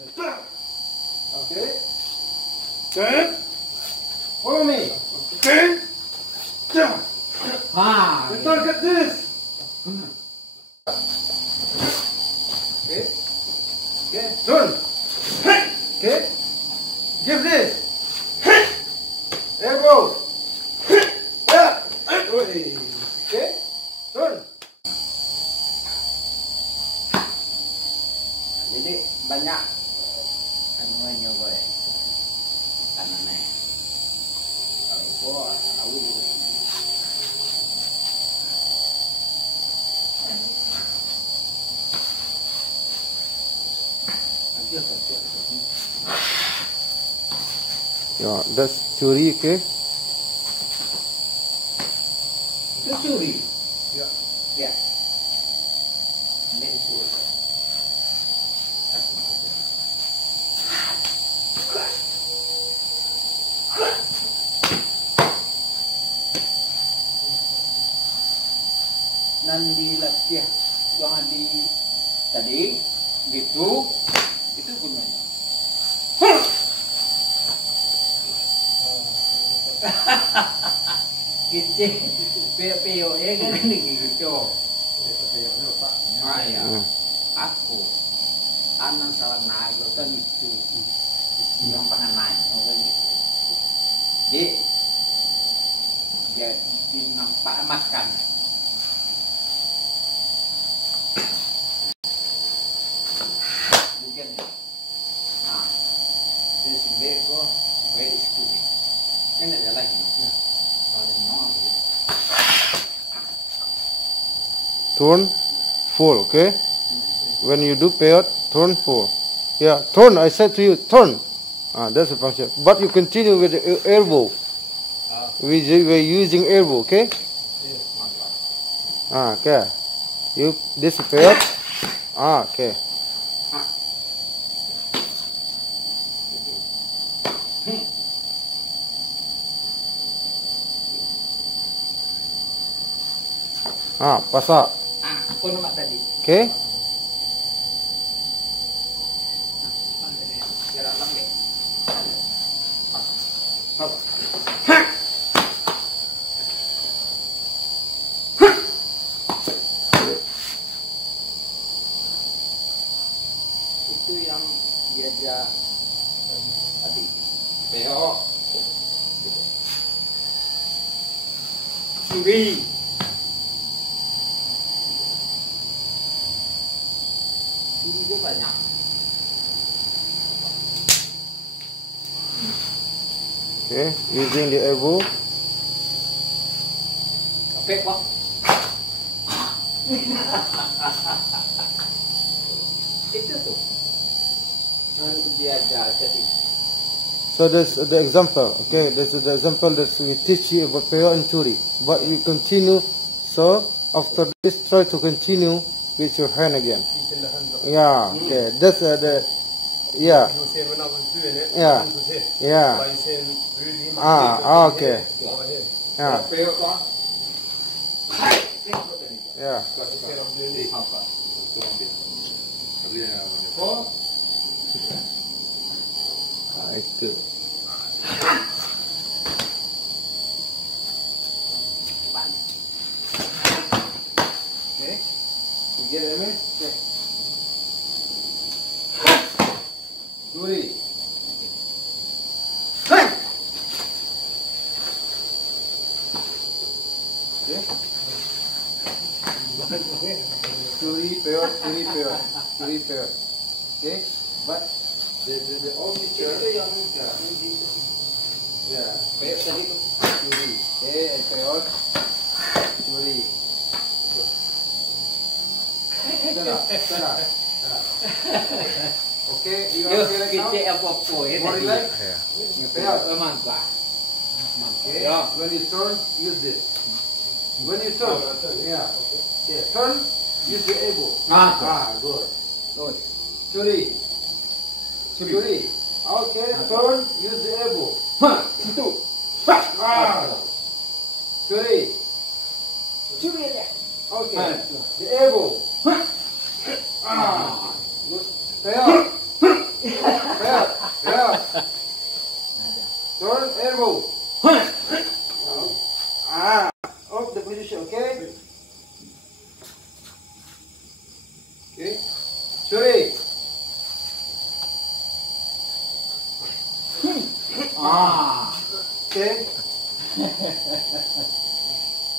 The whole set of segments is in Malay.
Okay. Okay. Follow me. Okay. You target this. Okay. Okay. Turn. Okay. Give this. Elbow. Okay. Turn. Jadi banyak semuanya boleh karena nih kalau tahu Yeah, that's curi, okay? itu curi Ya. ya ini curi nanti latihan yang di tadi gitu itu gunanya kecil peo kan ini gitu ya aku anak salah naga kan itu yang pernah nanya kan gitu jadi nampak makan nah ini sebego baik sekali ini adalah Turn full, okay? When you do payout, turn full. Yeah, turn. I said to you, turn. That's the function. But you continue with the elbow. We're using elbow, okay? Okay. You this payout. Okay. Pasak. Aku nama tadi. Okay. Jarak lembek. Itu yang diajak tadi. Beo. Curi. Curi banyak. Okay, using the elbow. Oke, Pak. Itu tuh. Dia aja tadi. So that's the example. Okay, this is the example that we teach you about payout and curi. But we continue. So after this, try to continue with your hand again. Yeah. Okay. That's the. Yeah. You said when I was doing it, Yeah. it was here. Yeah. But you said really my Okay. over here. Yeah. Pero Pak. Yeah. You said I'm doing this. Oh, Itu. Okay. You get it, man? Okay. Curi. Okay. Curi peot. Okay. But the old teacher. Yeah. kayak tadi tuh. Curi. Okay. Peot. Curi. Sana. Okay. You Yo, are okay right now? kita apa-apa ya More tadi. relax? Peot emang Pak. Okay. When you turn, use this. When you turn, yeah. Okay. Turn, use the elbow. Good. Terus. Curi. Okay. Turn, use the elbow. Itu. Curi. Curi ya. Okay. The elbow. Good. Peot. Yeah. Turn elbow. Off the position, okay? Okay. Sorry. Okay.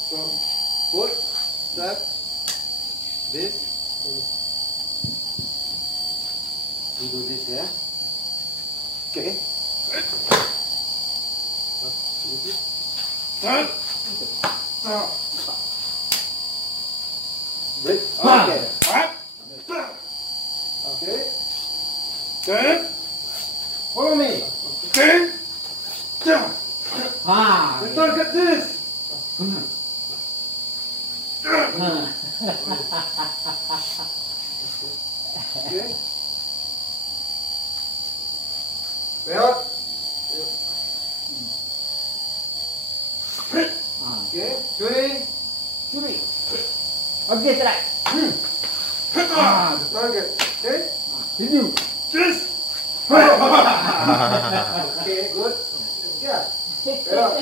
So, put, step, this. We do this, yeah? Okay. Break. Okay. Okay. Follow me. Okay. You target this. Okay. Belt. Okay. Curi. Okay, strike. The target. Okay. Continue. Just. Okay, good. Yeah. Belt.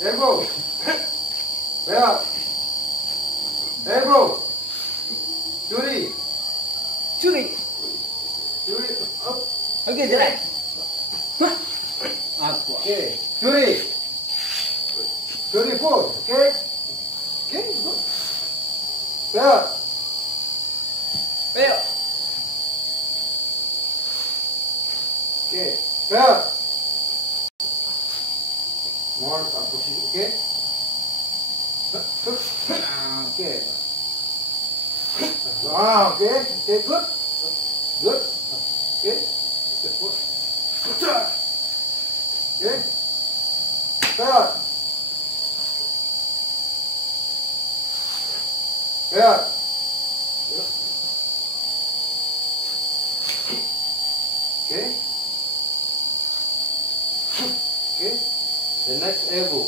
Elbow. Belt. Elbow. Curi. Up. Okay, strike. Aku. Okay. Curi four. Okay. Okay, good. Belt. Ayo. Okay. Belt. More position. Okay. Okay. Okay. Okay, good. Good. Okay. Okay. Belt. Belt. Okay. Okay. The next elbow.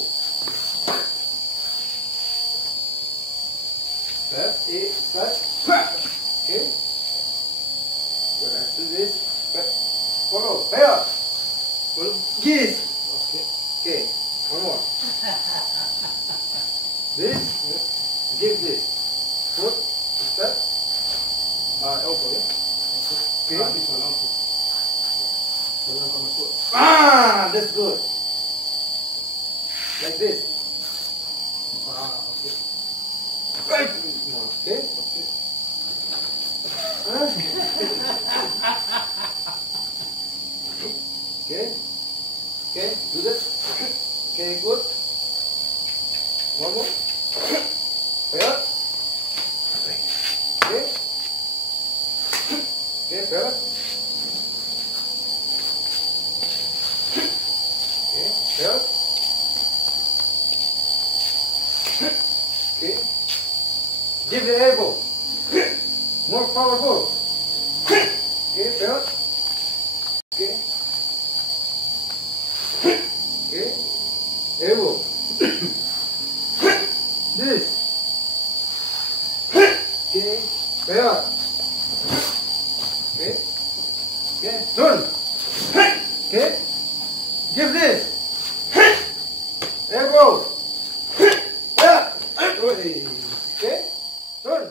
Cut. Okay. Then after this, follow. Belt. Follow. Yes. Okay. One more. This. Give this. Foot. Step. Elbow, yeah? Okay. This one, elbow. That's good. Like this. Okay. Okay. Okay. Do that. Okay, good. One more. Belt. Okay. Okay, belt. Okay, belt. Okay. Give the elbow. More powerful. Okay, belt. Okay. Okay. Elbow. This. Okay. Belt. Okay. Okay. Turn. Okay. Give this. Elbow. Okay. Turn.